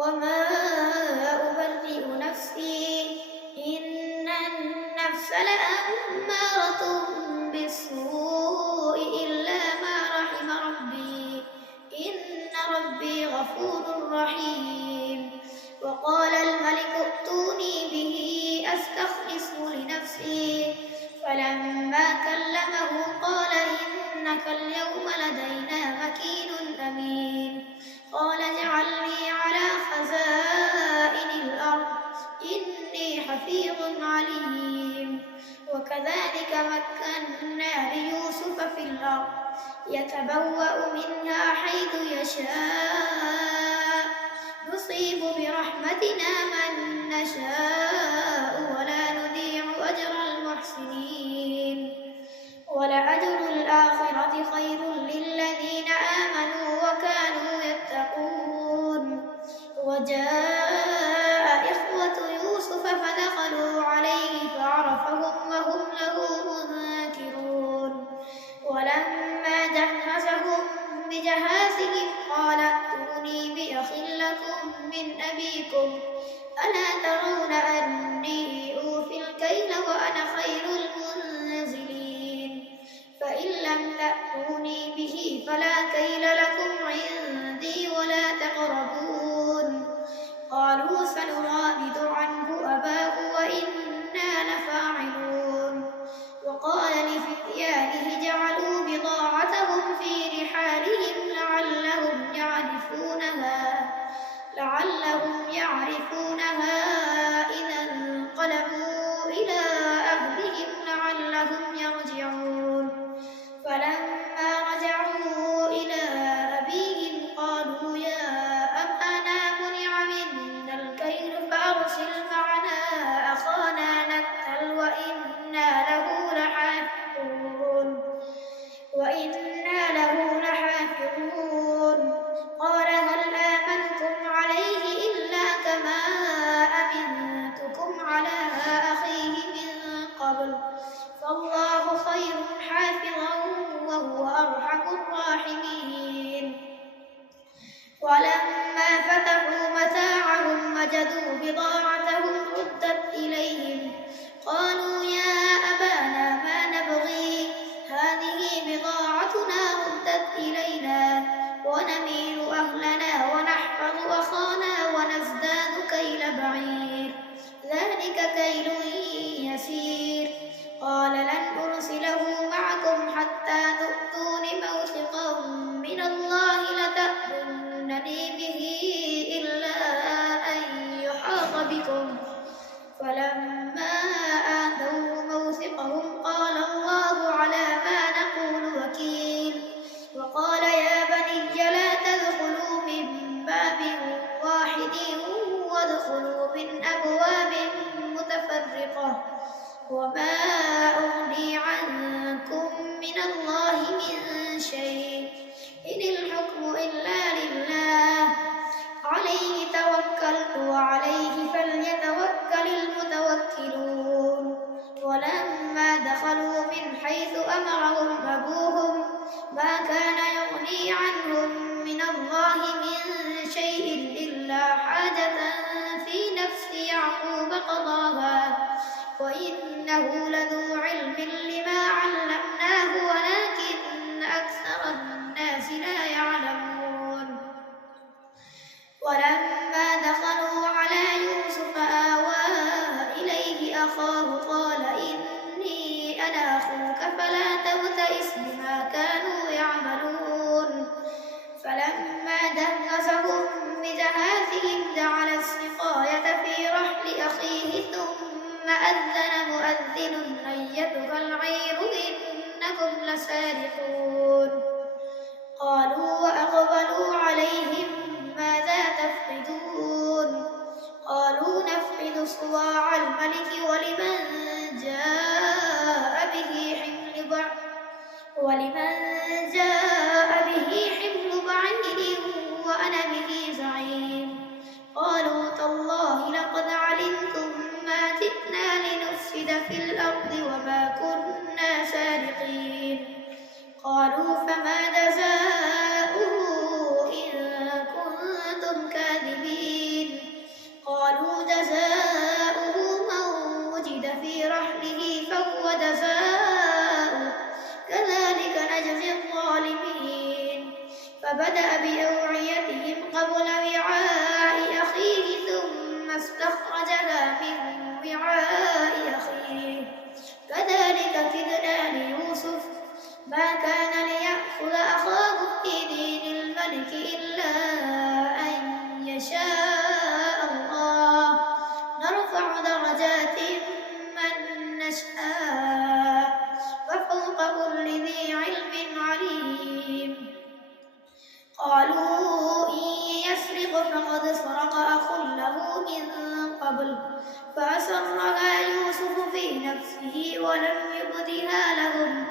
وما أبرئ نفسي إن النفس لأمارة بالسوء إلا ما رحم ربي إن ربي غفور رحيم. وقال الملك ائتوني به أستخلصه لنفسي فلما كلمه قال إنك اليوم لدينا مكين أمين. قال اجعلني على خزائن الأرض إني حفيظ عليم. وكذلك مكنا ليوسف في الأرض يتبوأ منها حيث يشاء نصيب برحمتنا من نشاء ولا نضيع أجر المحسنين. ولأجر الآخرة خير للذين آمنوا وكانوا يتقون. وجاء إخوة يوسف فدخلوا عليه فعرفهم وهم له منكرون. ولما جهزهم بجهازهم قال ائتوني بأخ لكم من أبيكم ألا ترون أني أوفي الكيل وأنا خير المنزلين. فإن لم تأتوني به فلا كيل لكم عندي ولا تقربون. قالوا سنراود عنه أباه وإنا لفاعلون. وقال لفتيانه جعلوا بضاعتهم في رحالهم لعلهم يعرفونها إذا انقلبوا إلى أهلهم لعلهم يرجعون. فلما رجعوا إلى أبيهم قالوا يا أبانا منع منا الكيل فأرسل معنا أخانا نكتل وإنا له لحافظون. قال هل آمنكم عليه إلا كما أمنتكم على أخيه من قبل فالله خير حافظا وهو أرحم الراحمين. ولما فتحوا متاعهم وجدوا بضاعتهم ردت إليهم قالوا يا أبانا ما نبغي هذه بضاعتنا ردت إلينا ونمير أهلنا ونحفظ أخانا ونزداد كيل بعير ذلك كيل يسير. قال لن أرسله معكم حتى تؤتون موثقا من الله لتأتونني به إلا أن يحاط بكم. فلما آتوه موثقهم قال الله على ما نقول وكيل. وقال يا بني لا تدخلوا من باب واحد وادخلوا من أبواب متفرقة وما أغني عنكم من الله من شيء إن الحكم إلا لله عليه توكلت وعليه فليتوكل المتوكلون. ولما دخلوا من حيث أمرهم أبوهم ما كان يغني عنهم من الله من شيء إلا حاجة في نفس يعقوب قضاها وإنه لذو علم لما علمناه ولكن أكثر الناس لا يعلمون. ولما دخلوا على يوسف آوى إليه أخاه قال إني أنا أخوك فلا تبتئس بما كانوا يعملون. فلما جهزهم بجهازهم جعل السقاية في رحل أخيه ثم أذن مؤذن أيتها العير إنكم لسارقون. قالوا وأقبلوا عليهم ماذا تفقدون. قالوا نفقد صواع الملك ولمن جاء به حمل بعير وأنا به زعيم. قالوا تالله لقد علمتم ما جئنا لنفسد في الأرض وما كنا سارقين. لقد سرق أخ له من قبل فأسرها يوسف في نفسه ولم يبدها لهم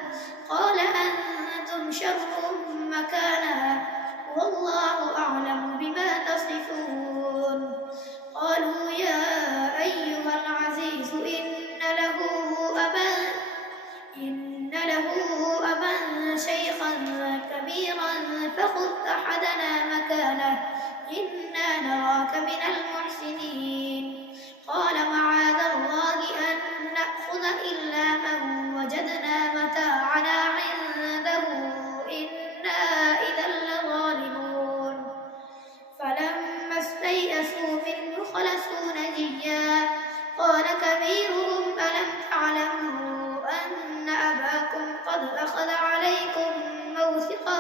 قال أنتم شر مكانا والله أعلم بما تصفون قالوا يا أيها العزيز إن له أبا شيخا كبيرا فخذ أحدنا مكانه إنا نراك من المحسنين قال معاذ الله أن نأخذ إلا من وجدنا متاعنا عنده إنا إذا لظالمون فلما استيئسوا منه خلصوا نجيا قال كبيرهم ألم تعلموا أن أباكم قد أخذ عليكم موثقا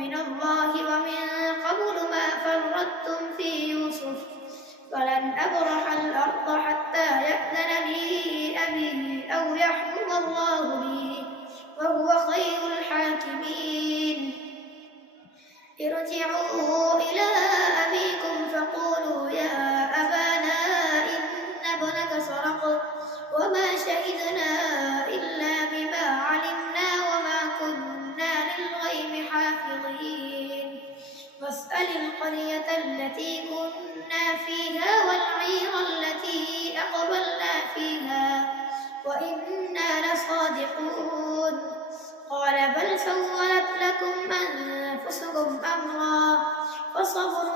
من الله ومن قبل ما فرطتم في يوسف فلن أبرح الأرض حتى يأذن لي أبي أو يحكم الله لي وهو خير الحاكمين ارجعوا إلى أبيكم فقولوا يا أبانا إن ابنك سرق وما شهدنا إلا بما علمنا وما كنا للغيب حافظين واسأل القرية التي كنا فيها والعير التي أقبلنا فيها وإنا لصادقون قال بل سولت لكم أنفسكم أمرا فصبر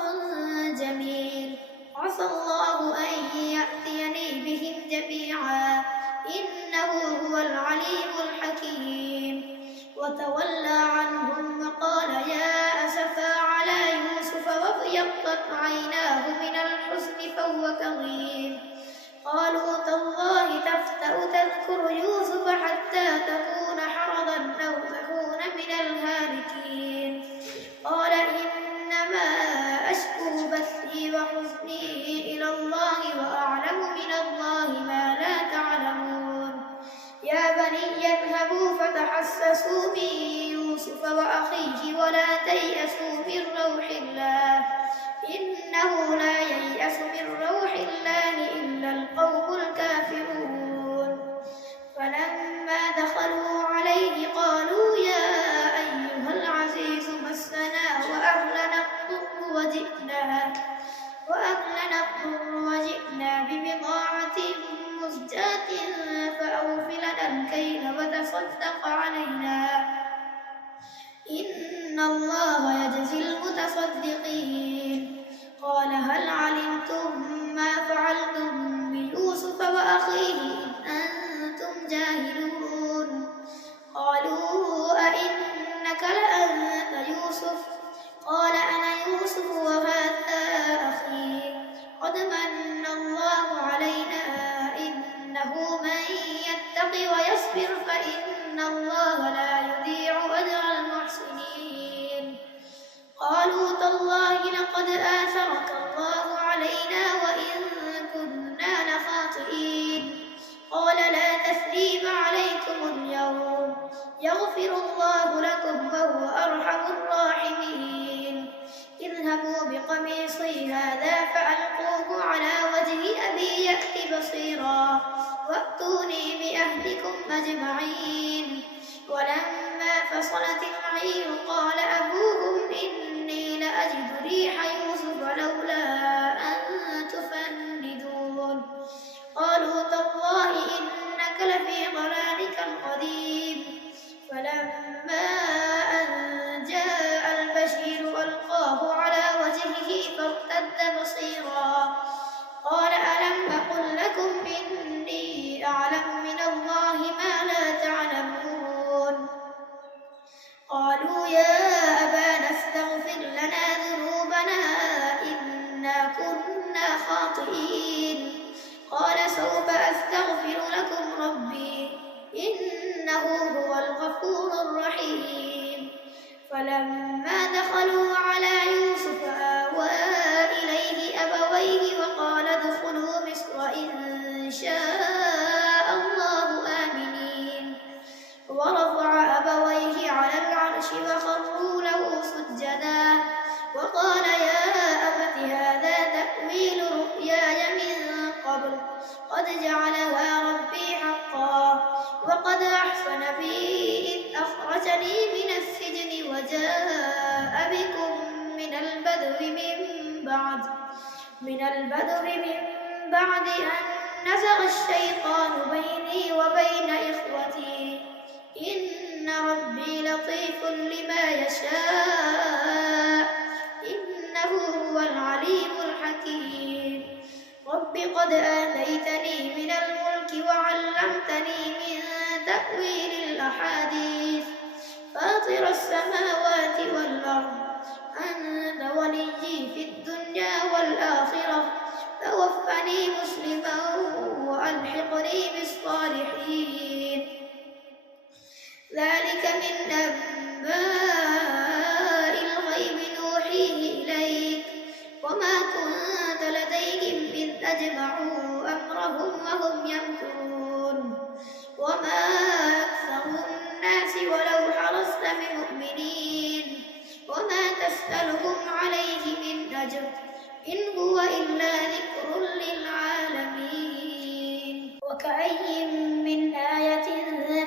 جميل عسى الله أن يأتيني بهم جميعا إنه هو العليم الحكيم وتولى عنهم وقال يا أسفا على يوسف وابيضت عيناه من الحزن فهو كظيم قالوا تالله تفتأ تذكر يوسف حتى تكون حرضا أو تكون من الهالكين قال إنما أشكو بثي وحزني إلى الله وأعلم من الله ما لا تعلمون يا بني اذهبوا فتحسسوا من يوسف وأخيه ولا تيأسوا من روح الله إنه لا ييأس من روح الله إلا القوم الكافرون فلما دخلوا عليه قالوا يا أيها العزيز مسنا وأهلنا الضر وجئنا ببضاعة مزجاة فأوف لنا الكيل وتصدق علينا إن الله يجزي المتصدقين قال هل علمتم ما فعلتم بيوسف وأخيه إن أنتم جاهلون قالوا أئنك لأنت يوسف قال أنا يوسف وهذا أخي قد من الله علينا إنه من يتق ويصبر فإن الله لا يضيع أجر المحسنين قالوا تالله لقد آثرك الله علينا وإن كنا لخاطئين قال لا تثريب عليكم اليوم يغفر الله لكم وهو أرحم الراحمين اذهبوا بقميصي هذا فألقوه على وجه أبي يأت بصيرا وأتوني بأهلكم أجمعين ولما فصلت العير قال أبوهم إني لأجد ريح يوسف لولا أن تفندون قالوا تالله إنك لفي ضلالك القديم فلما أن جاء البشير ألقاه على وجهه فارتد بصيرا قال ألم أقل لكم إني أعلم من الله ما لا تعلمون قالوا يا أبانا استغفر لنا ذنوبنا إنا كنا خاطئين قال سوف أستغفر لكم ربي إنه هو الغفور الرحيم فلما دخلوا على يوسف آوى إليه أبويه وقال ادخلوا مصر إن شاء الله آمنين ورفع أبويه على العرش وخروا له سجدا من البدو من بعد أن نزغ الشيطان بيني وبين إخوتي إن ربي لطيف لما يشاء إنه هو العليم الحكيم رب قد آتيتني من الملك وعلمتني من تأويل الأحاديث فاطر السماوات والأرض أنت وليي في الدنيا والآخرة توفني مسلما وألحقني بالصالحين ذلك من أنباء الغيب نوحيه إليك وما كنت لديهم إذ أجمعوا أمرهم وهم يمكرون وما أكثر الناس ولو حرصت بمؤمنين وما تسألهم عليه من أجر إن هو إلا ذكر للعالمين وكأي من آية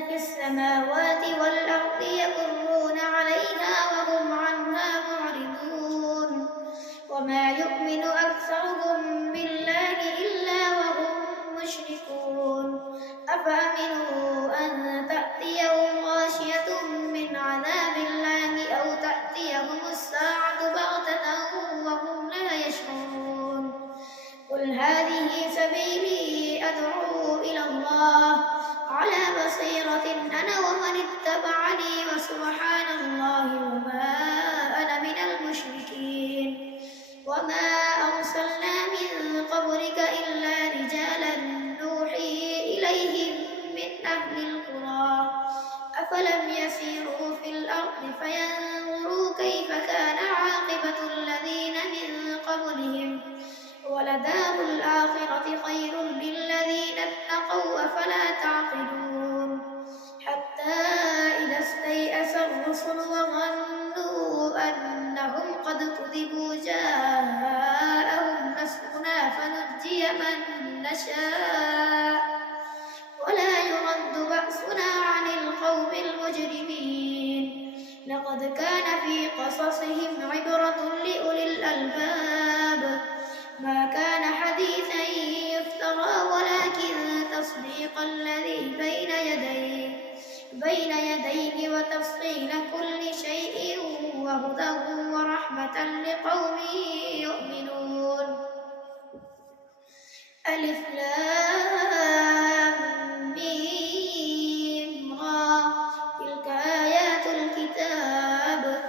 في السماوات والأرض يمرون عليها وهم عنها معرضون وما يؤمن أكثرهم بالله إلا وهم مشركون أفأمنوا أن تأتيهم غاشية من عذاب الله أو تأتيهم الساعة بغتة وهم لا يشعرون قل هذه سبيلي أدعو إلى الله على بصيرة أنا ومن اتبعني وسبحان الله وما أنا من المشركين وما أرسلنا من قبلك إلا رجالا نوحي إليهم من أهل القرى أفلم يسيروا في الأرض فينظروا كيف كان عاقبة الذين من قبلهم ولدار الآخرة خير للذين اتقوا أفلا تعقلون حتى إذا استيأس الرسل وظنوا أنهم قد كذبوا جاءهم نصرنا فنجي من نشاء ولا يرد بأسنا عن القوم المجرمين لقد كان في قصصهم عبرة لأولي الألباب ما كان حديثا يفترى ولكن تصديق الذي بين يديه وتفصيل كل شيء وهدى ورحمة لقوم يؤمنون ألف لام ميم را تلك آيات الكتاب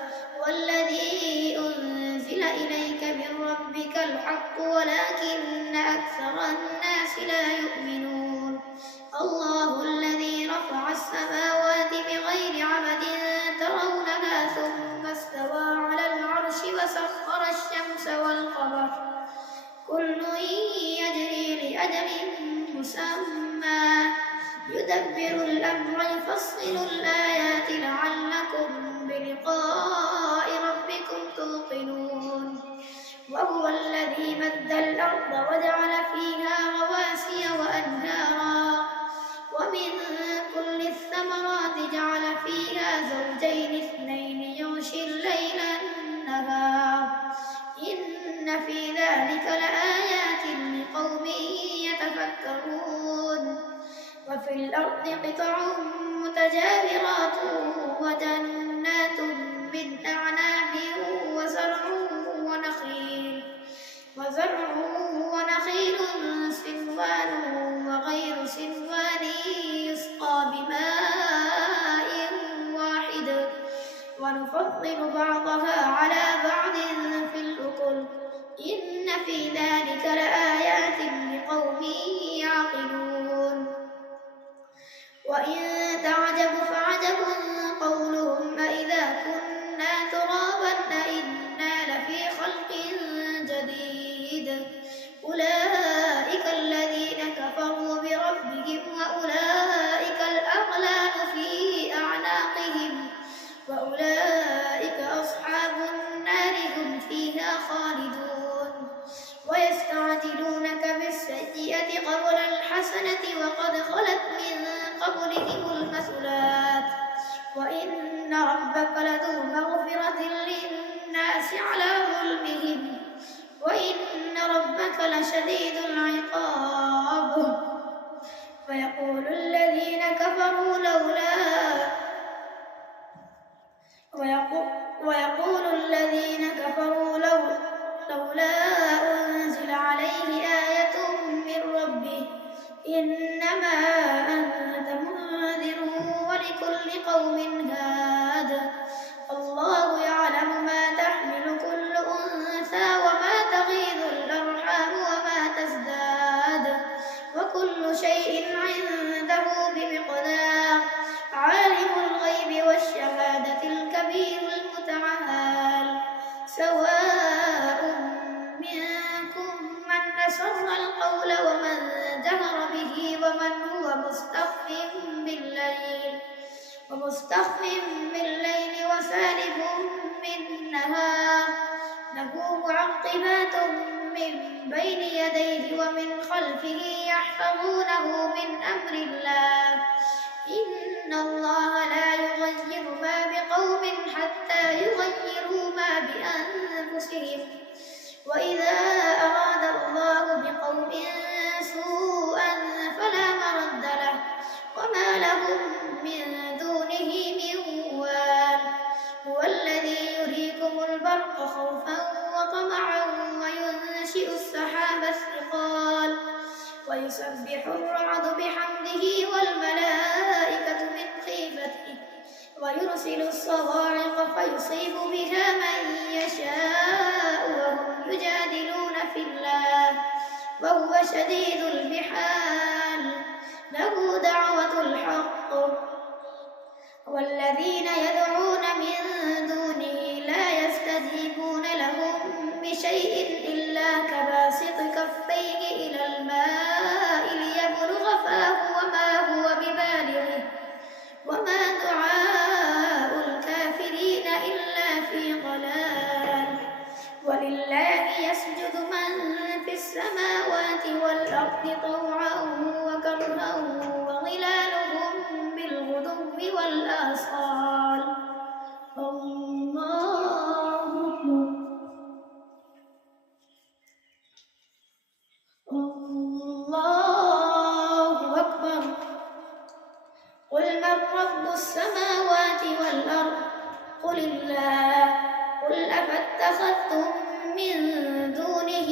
والذي أنزل إليك من ربك الحق ولكن أكثر الناس لا يؤمنون الله الذي رفع السماوات بغير عمد ترونها ثم استوى على العرش وسخر الشمس والقمر كل يجري لأجل مسمى يدبر الأمر يفصل الآيات لعلكم بلقاء ربكم توقنون وهو الذي مد الأرض وجعل فيها رواسي وأنهارا ومن كل الثمرات جعل فيها زوجين اثنين يغشي الليل النهار إن في ذلك لآيات لقوم يتفكرون وفي الأرض قطع متجاورات وجنات من أعناب وزرع ونخيل سنوان وغير سنوان يسقى بماء واحد ونفضل بعضها على بعض في الأكل إن في ذلك لآيات لقوم يعقلون وإن تعجب فعجب قولهم أإذا كنا ترابا أإنا لفي خلق جديد أولئك الذين كفروا بربهم وأولئك الأغلال في أعناقهم وأولئك أصحاب النار هم فيها خالدون ويستعجلونك بالسيئة قبل الحسنة وقد خلت من قبلهم المثلات وإن ربك لذو مغفرة للناس على ظلمهم وإن ربك شديد العقاب ويقول الذين كفروا لولا أنزل عليه آية من ربه إنما أنت منذر ولكل قوم هاد الله يعلم ما تحمل كل أنثى وما تغيض الأرحام وما تزداد وكل شيء عنده بمقدار عالم الغيب والشهادة الكبير المتعال سواء منكم من أسر القول ومن جهر به ومن هو مستخف بالليل وسارب بالنهار له معقبات من بين يديه ومن خلفه يحفظونه من أمر الله إن الله لا يغير ما بقوم حتى يغيروا ما بأنفسهم وإذا أراد الله بقوم سوءا فلا مرد له وما لهم من دونه من وال هو الذي يريكم البرق خوفا وطمعا وينشئ السحاب الثقال ويسبح الرعد بحمده والملائكة من خيفته ويرسل الصواعق فيصيب بها من يشاء وهم يجادلون في الله وهو شديد المحال له دعوة الحق والذين يدعون من دونه لا يستجيبون لهم بشيء إلا كباسط كفيه إلى الماء ليبلغ فاه وما هو ببالغه وما دعاء الكافرين إلا في ضلال ولله يسجد من في السماوات والأرض طوعا وكرها وظلالهم بالغدو والآصال الله أكبر قل من رب السماوات والأرض قل الله قل أفاتخذتم من دونه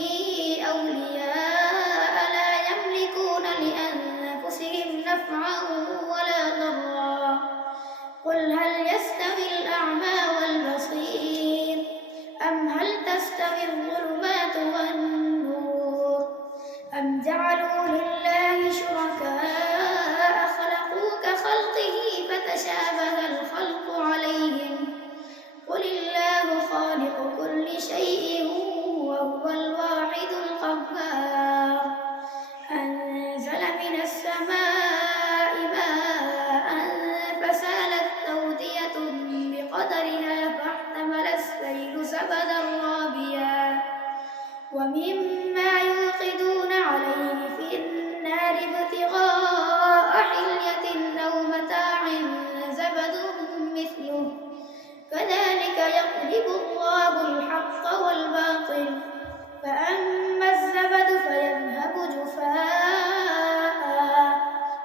أولياء لا يملكون لأنفسهم نفعا ولا ضرا قل هل يستوي الأعمى والبصير أم هل تستوي الظلمات والنور أم جعلوا لله شركاء خلقوا كخلقه فتشابه الخلق عليهم قل الله خالق كل شيء وهو الواحد القهار أنزل من السماء ماء فسالت أودية بقدرها فاحتمل السيل زبدا رابيا ومما يوقدون عليه في النار ابتغاء حلية أو متاع زبد مثله كذلك يقلب الله الحق والباطل فأما الزبد فيذهب جفاء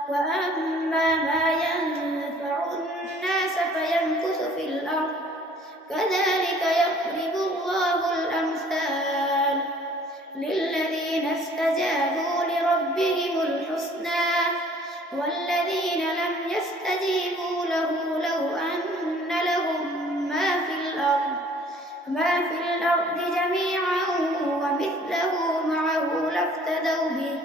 وأما ما ينفع الناس فيمكث في الأرض كذلك يضرب الله الأمثال للذين استجابوا لربهم الحسنى والذين لم يستجيبوا له لو أن لهم ما في الأرض جميعا ومثله معه لافتدوا به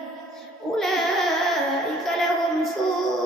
أولئك لهم سوء